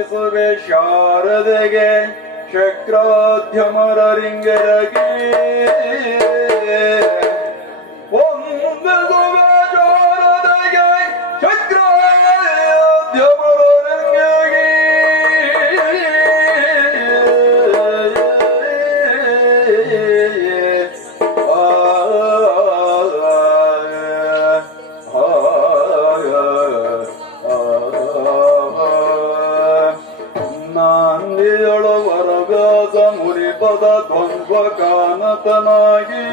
ವಂದಿಸುವೆ ಶಾರದೆಗೆ ಶಕ್ರಾಧ್ಯಮರರಿಂಗರಗೆ ವಂದಿಸುವೆ ಶಾರದೆಗೆ ಶಕ್ರಾಧ್ಯಮರರಿಂಗಗೆ ನಾಂದಿಯೊಳು ವರವ್ಯಾಸ ಮುನಿಪದ ದ್ವಂದ್ವ ಕಾನತನಾಗಿ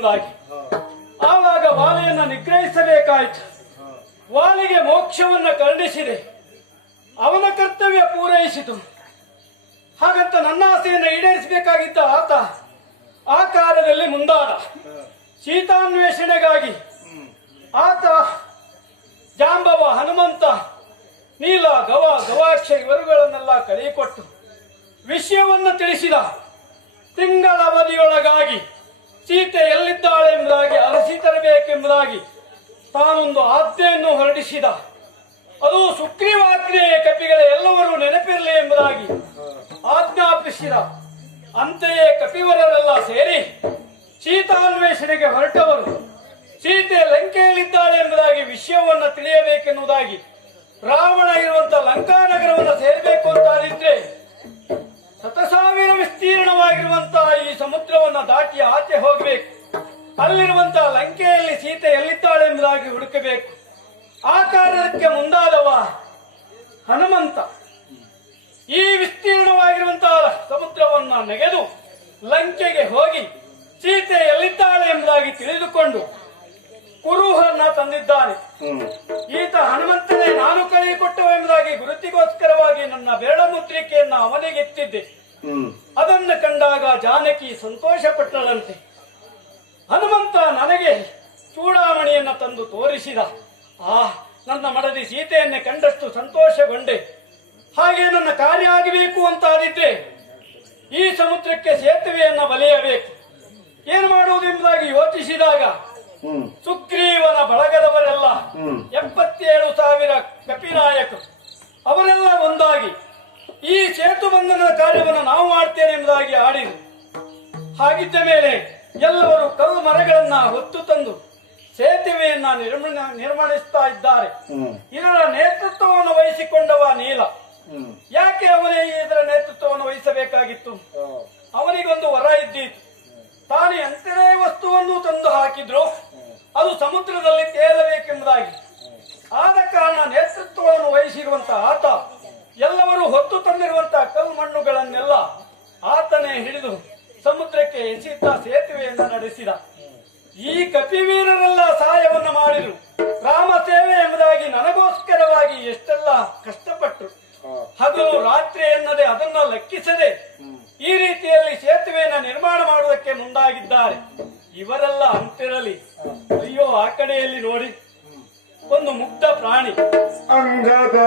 ಎಂಬುದಾಗಿ. ಆವಾಗ ವಾಲಿಯನ್ನು ನಿಗ್ರಹಿಸಬೇಕಾಯಿತು. ವಾಲಿಗೆ ಮೋಕ್ಷವನ್ನು ಕರುಣಿಸಿದೆ, ಅವನ ಕರ್ತವ್ಯ ಪೂರೈಸಿತು. ಹಾಗಂತ ನನ್ನ ಆಸೆಯನ್ನು ಈಡೇರಿಸಬೇಕಾಗಿದ್ದ ಆತ ಆ ಕಾಲದಲ್ಲಿ ಮುಂದಾದ. ಸೀತಾನ್ವೇಷಣೆಗಾಗಿ ಆತ ಜಾಂಬವ, ಹನುಮಂತ, ನೀಲ, ಗವಾಕ್ಷ ಇವರುಗಳನ್ನೆಲ್ಲ ಕಳೆಯಿಕೊಟ್ಟು ವಿಷಯವನ್ನು ತಿಳಿಸಿದ. ತಿಂಗಳ ಅವಧಿಯೊಳಗಾಗಿ ಸೀತೆ ಎಲ್ಲಿದ್ದಾಳೆ ಎಂಬುದಾಗಿ ಅರಸಿ ತರಬೇಕೆಂಬುದಾಗಿ ತಾನೊಂದು ಆಜ್ಞೆಯನ್ನು ಹೊರಡಿಸಿದ. ಅದು ಸುಗ್ರೀವಾಜ್ಞೆಯ ಕಪಿಗಳ ಎಲ್ಲರೂ ನೆನಪಿರಲಿ ಎಂಬುದಾಗಿ ಆಜ್ಞಾಪಿಸಿದ. ಅಂತೆಯೇ ಕಪಿವರರೆಲ್ಲ ಸೇರಿ ಸೀತಾನ್ವೇಷಣೆಗೆ ಹೊರಟವರು. ಸೀತೆ ಲಂಕೆಯಲ್ಲಿದ್ದಾಳೆ ಎಂಬುದಾಗಿ ವಿಷಯವನ್ನು ತಿಳಿಯಬೇಕೆನ್ನುವುದಾಗಿ ರಾವಣ ಇರುವಂತಹ ಲಂಕಾನಗರವನ್ನು ಸೇರಬೇಕು ಅಂತಾದಿದ್ರೆ 100,000 ವಿಸ್ತೀರ್ಣವಾಗಿರುವಂತಹ ಈ ಸಮುದ್ರವನ್ನು ದಾಟಿ ಆಚೆ ಹೋಗಬೇಕು. ಅಲ್ಲಿರುವಂತಹ ಲಂಕೆಯಲ್ಲಿ ಸೀತೆ ಎಲ್ಲಿದ್ದಾಳೆ ಎಂಬುದಾಗಿ ಹುಡುಕಬೇಕು. ಆ ಕಾರ್ಯಕ್ಕೆ ಮುಂದಾದವ ಹನುಮಂತ. ಈ ವಿಸ್ತೀರ್ಣವಾಗಿರುವಂತಹ ಸಮುದ್ರವನ್ನು ನೆಗೆದು ಲಂಕೆಗೆ ಹೋಗಿ ಸೀತೆ ಎಲ್ಲಿದ್ದಾಳೆ ಎಂಬುದಾಗಿ ತಿಳಿದುಕೊಂಡು ಕುರುಹನ್ನ ತಂದಿದ್ದಾನೆ. ಈತ ಹನುಮಂತನೇ ನಾನು ಕೈಕೊಟ್ಟವ ಎಂಬುದಾಗಿ ಗುರುತಿಗೋಸ್ಕರವಾಗಿ ನನ್ನ ಬೆರಳ ಮುದ್ರಿಕೆಯನ್ನ ಅವನಿಗೆ ಎತ್ತಿದ್ದೆ. ಅದನ್ನು ಕಂಡಾಗ ಜಾನಕಿ ಸಂತೋಷ ಪಟ್ಟಳಂತೆ. ಹನುಮಂತ ನನಗೆ ಚೂಡಾಮಣಿಯನ್ನ ತಂದು ತೋರಿಸಿದ. ನನ್ನ ಮಡದಿ ಸೀತೆಯನ್ನೇ ಕಂಡಷ್ಟು ಸಂತೋಷಗೊಂಡೆ. ಹಾಗೆ ನನ್ನ ಕಾರ್ಯ ಆಗಬೇಕು ಅಂತಾದಿದ್ರೆ ಈ ಸಮುದ್ರಕ್ಕೆ ಸೇತುವೆಯನ್ನ ಬಲೆಯಬೇಕು. ಏನು ಮಾಡುವುದು ಎಂಬುದಾಗಿ ಯೋಚಿಸಿದಾಗ ಸುಗ್ರೀವನ ಬಳಗದವರೆಲ್ಲ 77,000 ಕಪಿನಾಯಕರು ಅವರೆಲ್ಲ ಒಂದಾಗಿ ಈ ಸೇತು ಬಂಧನದ ಕಾರ್ಯವನ್ನು ನಾವು ಮಾಡ್ತೇನೆ ಎಂಬುದಾಗಿ ಆಡಿದರು. ಹಾಗಿದ್ದ ಮೇಲೆ ಎಲ್ಲವರು ಕಲ್ಲು ಮರಗಳನ್ನ ಹೊತ್ತು ತಂದು ಸೇತುವೆಯನ್ನ ನಿರ್ಮಾಣಿಸ್ತಾ ಇದ್ದಾರೆ. ಇದರ ನೇತೃತ್ವವನ್ನು ವಹಿಸಿಕೊಂಡವ ನೀಲ. ಯಾಕೆ ಅವನೇ ಇದರ ನೇತೃತ್ವವನ್ನು ವಹಿಸಬೇಕಾಗಿತ್ತು? ಅವನಿಗೊಂದು ವರ ಇದ್ದೀತು. ತಾನು ಎಂತನೇ ವಸ್ತುವನ್ನು ತಂದು ಹಾಕಿದ್ರು ಅದು ಸಮುದ್ರದಲ್ಲಿ ತೇಲಬೇಕೆಂಬುದಾಗಿ. ಆದ ಕಾರಣ ನೇತೃತ್ವವನ್ನು ವಹಿಸಿರುವಂತಹ ಆತ ಎಲ್ಲವರು ಹೊತ್ತು ತಂದಿರುವಂತಹ ಕಲ್ಲು ಮಣ್ಣುಗಳನ್ನೆಲ್ಲ ಆತನೇ ಹಿಡಿದು ಸಮುದ್ರಕ್ಕೆ ಎಸೆಯುತ್ತಾ ಸೇತುವೆಯನ್ನು ನಡೆಸಿದ. ಈ ಕಪಿವೀರರೆಲ್ಲ ಸಹಾಯವನ್ನು ಮಾಡಿದ್ರು. ರಾಮ ಸೇವೆ ಎಂಬುದಾಗಿ ನನಗೋಸ್ಕರವಾಗಿ ಎಷ್ಟೆಲ್ಲ ಕಷ್ಟಪಟ್ಟರು. ಹಗಲು ರಾತ್ರಿ ಎನ್ನದೆ ಅದನ್ನ ಲೆಕ್ಕಿಸದೆ ಈ ರೀತಿಯಲ್ಲಿ ಸೇತುವೆಯನ್ನು ನಿರ್ಮಾಣ ಮಾಡುವುದಕ್ಕೆ ಮುಂದಾಗಿದ್ದಾರೆ. ಇವರೆಲ್ಲ ಅಂತಿರಲಿ. ಅಯ್ಯೋ, ಆ ಕಡೆಯಲ್ಲಿ ನೋಡಿ ಒಂದು ಮುಗ್ಧ ಪ್ರಾಣಿ. ಅಂಗದ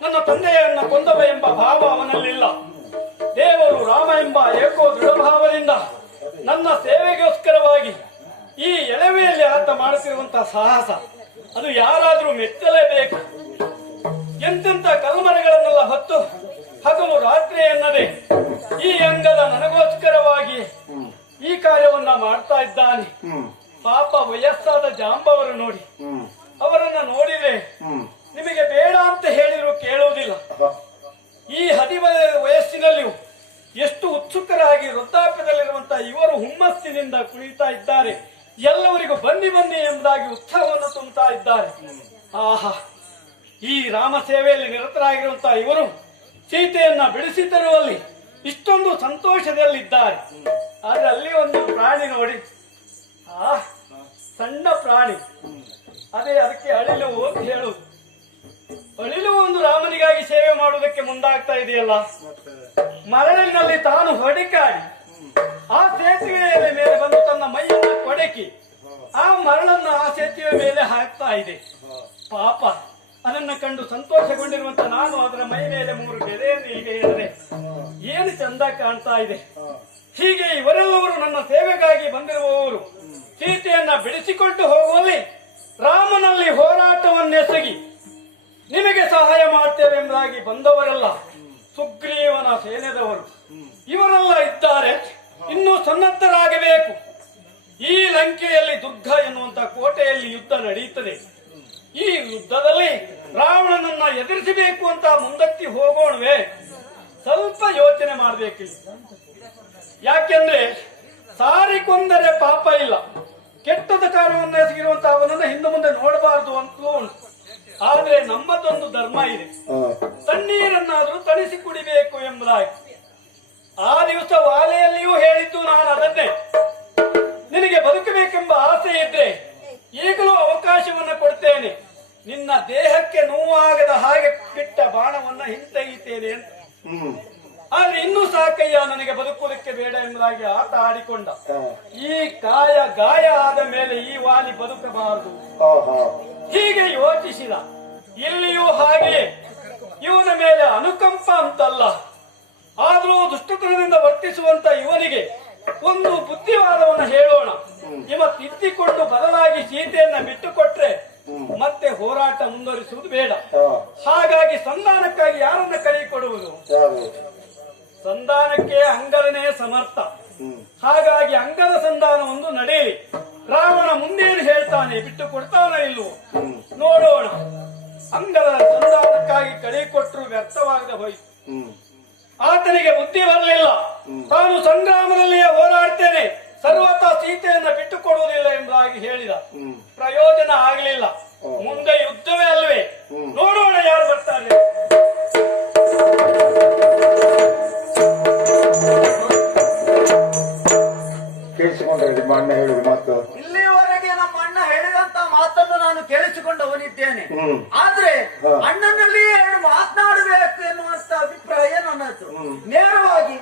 ನನ್ನ ತಂದೆಯನ್ನ ಕೊಂದವ ಎಂಬ ಭಾವ ಅವನಲ್ಲಿಲ್ಲ. ದೇವರು ರಾಮ ಎಂಬ ಏಕೋ ದೃಢಭಾವದಿಂದ ನನ್ನ ಸೇವೆಗೋಸ್ಕರವಾಗಿ ಈ ಎಳವೆಯಲ್ಲಿ ಆತ ಮಾಡುತ್ತಿರುವಂತಹ ಸಾಹಸ ಅದು ಯಾರಾದರೂ ಮೆಚ್ಚಲೇಬೇಕು. ಎಂತೆಂತ ಕಲ್ಮರಗಳನ್ನೆಲ್ಲ ಹೊತ್ತು ಹಗಲು ರಾತ್ರಿ ಎನ್ನದೆ ಈ ಅಂಗದ ನನಗೋಸ್ಕರವಾಗಿ ಈ ಕಾರ್ಯವನ್ನ ಮಾಡ್ತಾ ಇದ್ದಾನೆ. ಪಾಪ ವಯಸ್ಸಾದ ಜಾಂಬವರು ನೋಡಿ, ಅವರನ್ನ ನೋಡಿದ್ರೆ ನಿಮಗೆ ಬೇಡ ಅಂತ ಹೇಳಿದ್ರು ಕೇಳುವುದಿಲ್ಲ. ಈ 15 ವಯಸ್ಸಿನಲ್ಲಿಯೂ ಎಷ್ಟು ಉತ್ಸುಕರಾಗಿ ವೃದ್ಧಾಪ್ಯದಲ್ಲಿರುವಂತಹ ಇವರು ಹುಮ್ಮಸ್ಸಿನಿಂದ ಕುಣಿತಾ ಇದ್ದಾರೆ. ಎಲ್ಲವರಿಗೂ ಬನ್ನಿ ಬನ್ನಿ ಎಂಬುದಾಗಿ ಉತ್ಸಾಹವನ್ನು ತುಂಬುತ್ತಾ ಇದ್ದಾರೆ. ಆಹಾ, ಈ ರಾಮ ಸೇವೆಯಲ್ಲಿ ನಿರತರಾಗಿರುವಂತಹ ಇವರು ಸೀತೆಯನ್ನ ಬಿಡಿಸಿ ತರುವಲ್ಲಿ ಇಷ್ಟೊಂದು ಸಂತೋಷದಲ್ಲಿದ್ದಾರೆ. ಆದ್ರೆ ಅಲ್ಲಿ ಒಂದು ಪ್ರಾಣಿ ನೋಡಿ, ಸಣ್ಣ ಪ್ರಾಣಿ, ಅದೇ ಅದಕ್ಕೆ ಅಳಿಲು ಅಂತ ಹೇಳುವುದು. ಅಳಿಲು ಒಂದು ರಾಮನಿಗಾಗಿ ಸೇವೆ ಮಾಡುವುದಕ್ಕೆ ಮುಂದಾಗ್ತಾ ಇದೆಯಲ್ಲ. ಮರಳಿನಲ್ಲಿ ತಾನು ಹೊಡಿಕಾಡಿ ಆ ಸೇತುವೆಯ ಮೇಲೆ ಬಂದು ತನ್ನ ಮೈಯನ್ನು ಕೊಡಕಿ ಆ ಮರಳನ್ನು ಆ ಸೇತುವೆ ಮೇಲೆ ಹಾಕ್ತಾ ಇದೆ. ಪಾಪ, ಅದನ್ನ ಕಂಡು ಸಂತೋಷಗೊಂಡಿರುವಂತ ನಾನು ಅದರ ಮೈ ಮೇಲೆ 3 ಗೆರೆಯನ್ನು ಹೀಗೆ ಹೇಳಿದೆ. ಏನು ಚಂದ ಕಾಣ್ತಾ ಇದೆ. ಹೀಗೆ ಇವರೆಲ್ಲವರು ನನ್ನ ಸೇವೆಗಾಗಿ ಬಂದಿರುವವರು ಸೀತೆಯನ್ನ ಬಿಡಿಸಿಕೊಂಡು ಹೋಗುವಲ್ಲಿ ರಾಮನಲ್ಲಿ ಹೋರಾಟವನ್ನೆಸಗಿ ನಿಮಗೆ ಸಹಾಯ ಮಾಡ್ತೇವೆ ಎಂಬುದಾಗಿ ಬಂದವರೆಲ್ಲ ಸುಗ್ರೀವನ ಸೇನೆದವರು ಇವರೆಲ್ಲ ಇದ್ದಾರೆ. ಇನ್ನೂ ಸನ್ನದ್ಧರಾಗಬೇಕು. ಈ ಲಂಕೆಯಲ್ಲಿ ದುರ್ಗ ಎನ್ನುವಂತ ಕೋಟೆಯಲ್ಲಿ ಯುದ್ಧ ನಡೆಯುತ್ತದೆ. ಈ ಯುದ್ಧದಲ್ಲಿ ರಾವಣನನ್ನ ಎದುರಿಸಬೇಕು ಅಂತ ಮುಂದಕ್ಕೆ ಹೋಗೋಣವೇ? ಸ್ವಲ್ಪ ಯೋಚನೆ ಮಾಡಬೇಕಿಲ್ಲ. ಯಾಕೆಂದ್ರೆ ಸಾರಿಕೊಂದರೆ ಪಾಪ ಇಲ್ಲ, ಕೆಟ್ಟದ ಕಾರ್ಯವನ್ನು ಎಸಗಿರುವಂತಹ ಅವನನ್ನು ಹಿಂದೆ ಮುಂದೆ ನೋಡಬಾರದು ಅಂತಲೂ ಉಂಟು. ಆದ್ರೆ ನಮ್ಮದೊಂದು ಧರ್ಮ ಇದೆ, ತಣ್ಣೀರನ್ನಾದ್ರೂ ತಣಿಸಿ ಕುಡಿಬೇಕು ಎಂಬುದಾಗಿ. ಆ ದಿವಸ ವಾಲೆಯಲ್ಲಿಯೂ ಹೇಳಿದ್ದು ನಾನು ಅದನ್ನೇ. ನಿನಗೆ ಬದುಕಬೇಕೆಂಬ ಆಸೆ ಇದ್ರೆ ಈಗಲೂ ಅವಕಾಶವನ್ನು ಕೊಡ್ತೇನೆ, ನಿನ್ನ ದೇಹಕ್ಕೆ ನೋವಾಗದ ಹಾಗೆ ಬಿಟ್ಟ ಬಾಣವನ್ನ ಹಿಂತೆಗೆಯುತ್ತೇನೆ ಅಂತ. ಆದ್ರೆ ಇನ್ನೂ ಸಾಕಯ್ಯ, ನನಗೆ ಬದುಕುವುದಕ್ಕೆ ಬೇಡ ಎಂಬುದಾಗಿ ಆತ ಆಡಿಕೊಂಡ. ಈ ಗಾಯ ಆದ ಮೇಲೆ ಈ ವಾಲಿ ಬದುಕಬಾರದು ಹೀಗೆ ಯೋಚಿಸಿದ. ಇಲ್ಲಿಯೂ ಹಾಗೆಯೇ ಇವನ ಮೇಲೆ ಅನುಕಂಪ ಅಂತಲ್ಲ, ಆದ್ರೂ ದುಷ್ಟತನದಿಂದ ವರ್ತಿಸುವಂತ ಇವನಿಗೆ ಒಂದು ಬುದ್ಧಿವಾದವನ್ನು ಹೇಳೋಣ. ಇವ ತಿದ್ದಿಕೊಂಡು ಬದಲಾಗಿ ಸೀತೆಯನ್ನ ಬಿಟ್ಟುಕೊಟ್ರೆ ಮತ್ತೆ ಹೋರಾಟ ಮುಂದುವರಿಸುವುದು ಬೇಡ. ಹಾಗಾಗಿ ಸಂಧಾನಕ್ಕಾಗಿ ಯಾರನ್ನ ಕೈ ಕೊಡುವುದು? ಸಂಧಾನಕ್ಕೆ ಅಂಗದನೇ ಸಮರ್ಥ. ಹಾಗಾಗಿ ಅಂಗದ ಸಂಧಾನ ಒಂದು ನಡೆಯಲಿ. ರಾವಣ ಮುಂದೇನು ಹೇಳ್ತಾನೆ, ಬಿಟ್ಟು ಕೊಡ್ತಾನ ಇಲ್ವೋ ನೋಡೋಣ. ಅಂಗದ ಸಂಧಾನಕ್ಕಾಗಿ ಕೈ ಕೊಟ್ಟರು ವ್ಯರ್ಥವಾಗದೆ ಹೋಯಿತು. ಆತನಿಗೆ ಬುದ್ಧಿ ಬರಲಿಲ್ಲ. ತಾನು ಸಂಗ್ರಾಮದಲ್ಲಿಯೇ ಹೋರಾಡ್ತೇನೆ, ಸರ್ವತಾ ಸೀತೆಯನ್ನ ಬಿಟ್ಟು ಕೊಡುವುದಿಲ್ಲ ಎಂಬುದಾಗಿ ಹೇಳಿದ. ಪ್ರಯೋಜನ ಆಗಲಿಲ್ಲ. ಮುಂದೆ ಯುದ್ಧವೇ ಅಲ್ವೇ? ನೋಡೋಣ ಯಾರು ಬರ್ತಾರೆ. ಕೇಳಿಸಿಕೊಂಡ್ರೆ ನಿಮ್ಮ ಅಣ್ಣ ಹೇಳುದು ಮಾತು? ಇಲ್ಲಿಯವರೆಗೆ ನಮ್ಮ ಅಣ್ಣ ಹೇಳಿದಂತ ಮಾತನ್ನು ನಾನು ಕೇಳಿಸಿಕೊಂಡವನಿದ್ದೇನೆ. ಆದ್ರೆ ಅಣ್ಣನಲ್ಲಿ 2 ಮಾತನಾಡಬೇಕು ಎನ್ನುವಂತ ಅಭಿಪ್ರಾಯ ನನ್ನದು. ನೇರವಾಗಿ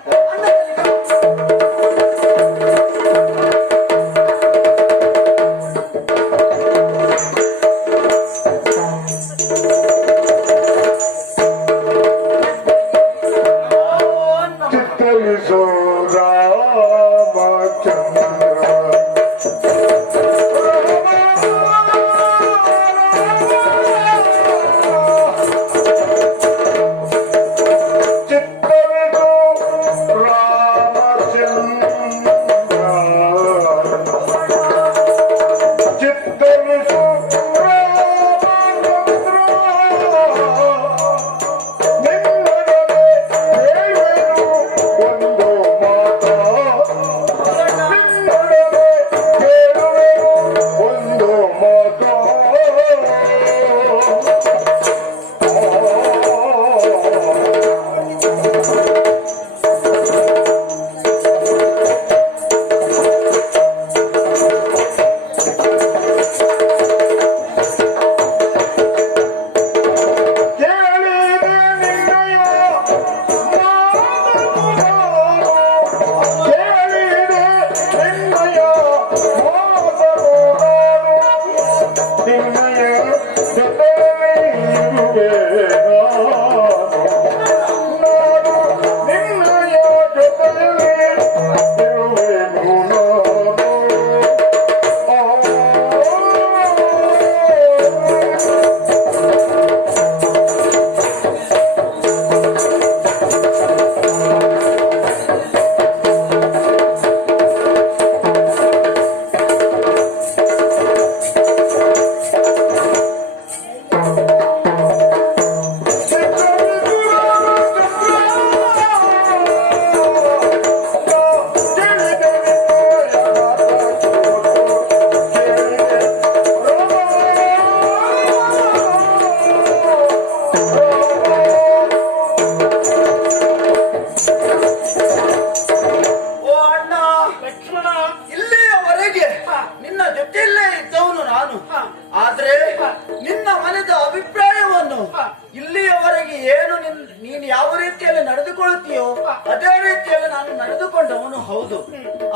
ಮಾಡಿಕೊಂಡವನು ಹೌದು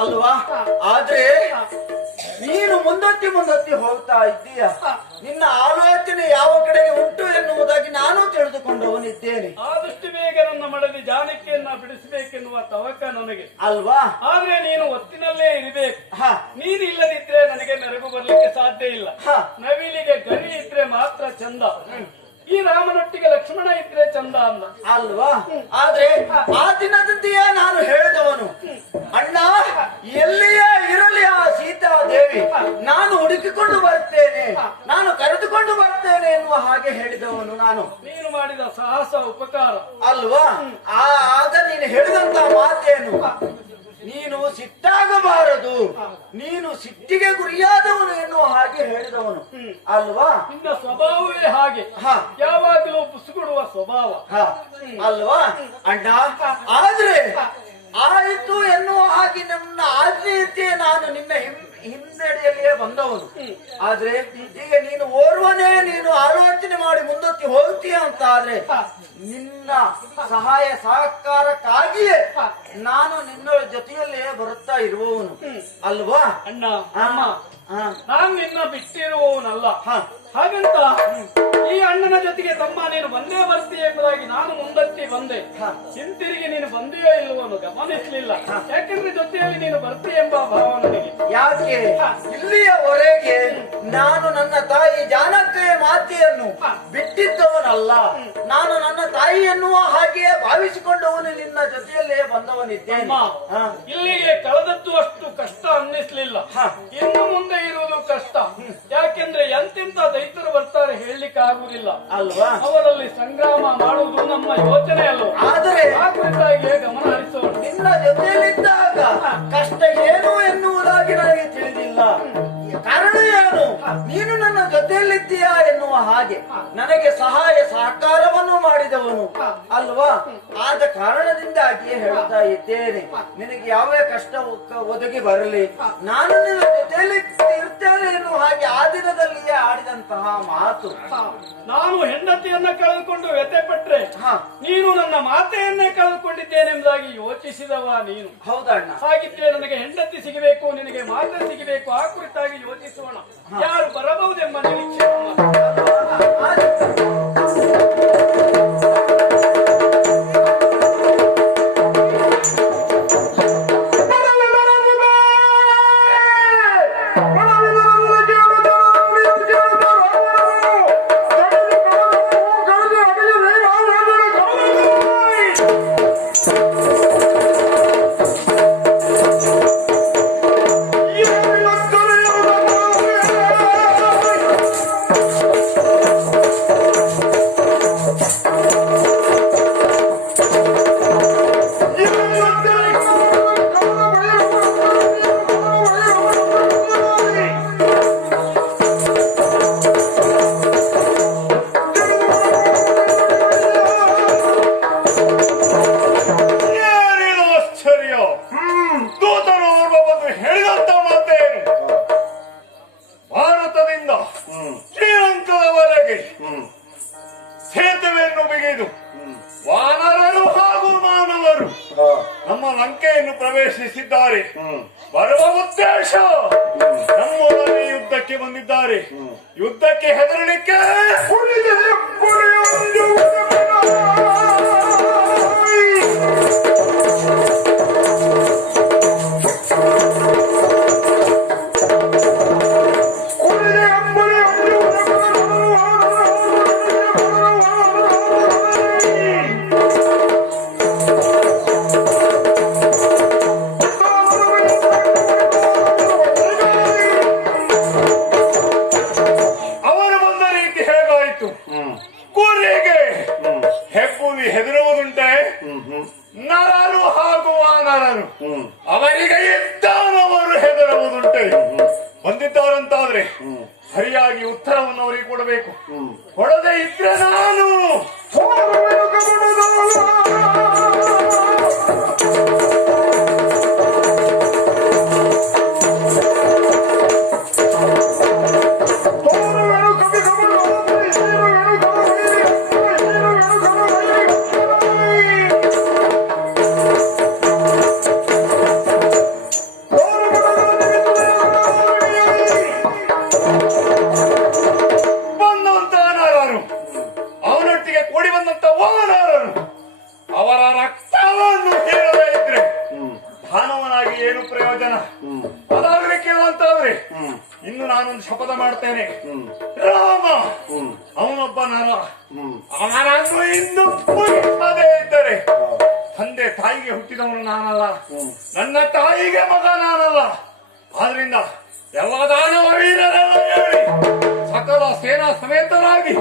ಅಲ್ವಾ? ಆದ್ರೆ ನೀನು ಮುಂದೊತ್ತಿ ಹೋಗ್ತಾ ಇದ್ದೀಯ. ನಿನ್ನ ಆಲೋಚನೆ ಯಾವ ಕಡೆಗೆ ಉಂಟು ಎನ್ನುವುದಾಗಿ ನಾನು ತಿಳಿದುಕೊಂಡವನಿದ್ದೇನೆ. ಆದಷ್ಟು ಬೇಗ ನನ್ನ ಮಡದಿ ಜಾನಕಿಯನ್ನ ಬಿಡಿಸಬೇಕೆನ್ನುವ ತವಕ ನನಗೆ ಅಲ್ವಾ? ಆದ್ರೆ ನೀನು ಒತ್ತಿನಲ್ಲೇ ಇರಬೇಕು. ನೀನು ಇಲ್ಲದಿದ್ರೆ ನನಗೆ ಮೆರಗು ಬರ್ಲಿಕ್ಕೆ ಸಾಧ್ಯ ಇಲ್ಲ. ನವಿಲಿಗೆ ಗರಿ ಇದ್ರೆ ಮಾತ್ರ ಚಂದ. ಈ ರಾಮನೊಟ್ಟಿಗೆ ಲಕ್ಷ್ಮಣ ಇದ್ರೆ ಚಂದ ಅಲ್ಲ ಅಲ್ವಾ? ಆದ್ರೆ ಆ ದಿನದಂತೆಯೇ ನಾನು ಹೇಳಿದವನು, ಅಣ್ಣ ಎಲ್ಲಿಯೇ ಇರಲಿ ಆ ಸೀತಾದೇವಿ ನಾನು ಹುಡುಕಿಕೊಂಡು ಬರ್ತೇನೆ, ನಾನು ಕರೆದುಕೊಂಡು ಬರ್ತೇನೆ ಎನ್ನುವ ಹಾಗೆ ಹೇಳಿದವನು ನಾನು. ನೀನು ಮಾಡಿದ ಸಾಹಸ ಉಪಕಾರ ಅಲ್ವಾ? ಆಗ ನೀನು ಹೇಳಿದಂತ ಮಾತೇನು, ನೀನು ಸಿಟ್ಟಾಗಬಾರದು, ನೀನು ಸಿಟ್ಟಿಗೆ ಗುರಿಯಾದವನು ಎನ್ನುವ ಹಾಗೆ ಹೇಳಿದವನು ಅಲ್ವಾ? ನಿನ್ನ ಸ್ವಭಾವವೇ ಹಾಗೆ, ಯಾವಾಗಲೂ ಪುಸುಗುಡುವ ಸ್ವಭಾವ ಅಲ್ವಾ ಅಣ್ಣ? ಆದ್ರೆ ಆಯಿತು ಎನ್ನುವ ಹಾಗೆ ನನ್ನ ಆಜ್ಞೆಯಂತೆ ನಾನು ನಿನ್ನ ಹಿನ್ನಡೆಯಲ್ಲಿಯೇ ಬಂದವನು. ಆದ್ರೆ ಈಗ ನೀನು ಓರ್ವನೇ ನೀನು ಆಲೋಚನೆ ಮಾಡಿ ಮುಂದಕ್ಕೆ ಹೋಗ್ತೀಯ ಅಂತ ಆದ್ರೆ ನಿನ್ನ ಸಹಾಯ ಸಹಕಾರಕ್ಕಾಗಿಯೇ ನಾನು ನಿನ್ನ ಜೊತೆಯಲ್ಲೇ ಬರುತ್ತಾ ಇರುವವನು ಅಲ್ವಾ? ಅಣ್ಣ ಅಮ್ಮ, ನಾನು ನಿನ್ನ ಬಿಟ್ಟಿರುವವನಲ್ಲ. ಹಾಗಂತ ಈ ಅಣ್ಣನ ಜೊತೆಗೆ ತಮ್ಮ ನೀನು ಬಂದೇ ಬರ್ತೀಯ ಎಂಬುದಾಗಿ ನಾನು ಮುಂದಕ್ಕೆ ಬಂದೆ. ಹಿಂತಿರುಗಿ ನೀನು ಬಂದೆಯೋ ಇಲ್ಲವನು ಗಮನಿಸಲಿಲ್ಲ. ಯಾಕೆಂದ್ರೆ ಜೊತೆಯಲ್ಲಿ ನೀನು ಬರ್ತೀಯ ಎಂಬ ಭಾವ ನನಗೆ. ಯಾಕೆ ಇಲ್ಲಿಯವರೆಗೆ ನಾನು ನನ್ನ ತಾಯಿ ಜಾನಕಿಯ ಮಾತೆಯನ್ನು ಬಿಟ್ಟಿದ್ದವನಲ್ಲ, ನಾನು ನನ್ನ ತಾಯಿ ಎನ್ನುವ ಹಾಗೆಯೇ ಭಾವಿಸಿಕೊಂಡವನು ನಿನ್ನ ಜೊತೆಯಲ್ಲೇ ಬಂದವನಿದ್ದೇನೆ. ಇಲ್ಲಿಗೆ ಕಳೆದದ್ದು ಅಷ್ಟು ಕಷ್ಟ ಅನ್ನಿಸ್ಲಿಲ್ಲ, ಇನ್ನು ಮುಂದೆ ಇರುವುದು ಕಷ್ಟ. ಯಾಕೆಂದ್ರೆ ಎಂತೆಂತ ದೈತ್ಯರು ಬರ್ತಾರೆ ಹೇಳಲಿಕ್ಕೆ ಆಗುವುದಿಲ್ಲ ಅಲ್ವಾ? ಅವರಲ್ಲಿ ಸಂಗ್ರಾಮ ಮಾಡುವುದು ನಮ್ಮ ಯೋಚನೆ ಅಲ್ವ? ಆದರೆ ಆ ಕುರಿತಾಗಿ ಗಮನ ಹರಿಸೋಣ. ನಿನ್ನ ಜೊತೆಯಲ್ಲಿದ್ದಾಗ ಕಷ್ಟ ಏನು ಎನ್ನುವುದಾಗಿ ನನಗೆ ತಿಳಿದಿಲ್ಲ. ಕಾರಣ ಏನು? ನೀನು ನನ್ನ ಜೊತೆಯಲ್ಲಿದ್ದೀಯಾ ಎನ್ನುವ ಹಾಗೆ ನನಗೆ ಸಹಾಯ ಸಹಕಾರವನ್ನು ಮಾಡಿದವನು ಅಲ್ವಾ? ಆದ ಕಾರಣದಿಂದಾಗಿಯೇ ಹೇಳ್ತಾ ಇದ್ದೇನೆ, ನಿನಗೆ ಯಾವ ಕಷ್ಟ ಒದಗಿ ಬರಲಿ ನಾನು ನಿನ್ನ ಜೊತೆಯಲ್ಲಿ ಇರ್ತೇನೆ ಎನ್ನುವ ಹಾಗೆ ಆ ದಿನದಲ್ಲಿಯೇ ಆಡಿದಂತಹ ಮಾತು. ನಾನು ಹೆಂಡತಿಯನ್ನ ಕಳೆದುಕೊಂಡು ವ್ಯಥೆ ಪಟ್ರೆ ನೀನು ನನ್ನ ಮಾತೆಯನ್ನೇ ಕಳೆದುಕೊಂಡಿದ್ದೇನೆಂಬುದಾಗಿ ಯೋಚಿಸಿದವ ನೀನು. ಹೌದಣ್ಣ? ಹಾಗಿದ್ರೆ ನನಗೆ ಹೆಂಡತಿ ಸಿಗಬೇಕು, ನಿನಗೆ ಮಾತೆ ಸಿಗಬೇಕು, ಆ ಕುರಿತಾಗಿ ಯೋಚಿಸೋಣ. ಯಾರು ಬರಬಹುದೆಂಬ ನಿರೀಕ್ಷೆ. ಸೇತುವೆಯನ್ನು ಬಿಗಿದು ವಾನರರು ಹಾಗೂ ಮಾನವರು ನಮ್ಮ ಲಂಕೆಯನ್ನು ಪ್ರವೇಶಿಸಿದ್ದಾರೆ. ಬರುವ ಉದ್ದೇಶ ನಮ್ಮೊಡನೆ ಯುದ್ಧಕ್ಕೆ ಬಂದಿದ್ದಾರೆ. ಯುದ್ಧಕ್ಕೆ ಹೆದರಲಿಕ್ಕೆ ಹೆದರುವುದುಂಟೆ. ನರರು ಹಾಗೂ ವಾನರರು ಅವರಿಗೆ ಇದ್ದಾನವರು ಹೆದರುವುದುಂಟೆ. ಬಂದಿದ್ದಾರಂತಾದ್ರೆ ಸರಿಯಾಗಿ ಉತ್ತರವನ್ನು ಅವರಿಗೆ ಕೊಡಬೇಕು. ಕೊಡದೆ ಇದ್ರೆ ನಾನು ಹೋಗಿ ಏನು ಪ್ರಯೋಜನ? ಅದಾಗಲಿಕ್ಕಿಲ್ಲ ಅಂತಾದ್ರೆ ಇನ್ನು ನಾನೊಂದು ಶಪಥ ಮಾಡ್ತೇನೆ. ರಾಮ ಅವನೊಬ್ಬ ನರ, ಅವನನ್ನು ಇಂದು ಮುಗಿಸದೇ ಇದ್ದರೆ ತಂದೆ ತಾಯಿಗೆ ಹುಟ್ಟಿದವನು ನಾನಲ್ಲ, ನನ್ನ ತಾಯಿಗೆ ಮಗ ನಾನಲ್ಲ. ಆದ್ರಿಂದ ಎಲ್ಲ ದಾನವ ವೀರರೆಲ್ಲ ಹೇಳಿ ಸಕಲ ಸೇನಾ ಸಮೇತರಾಗಿ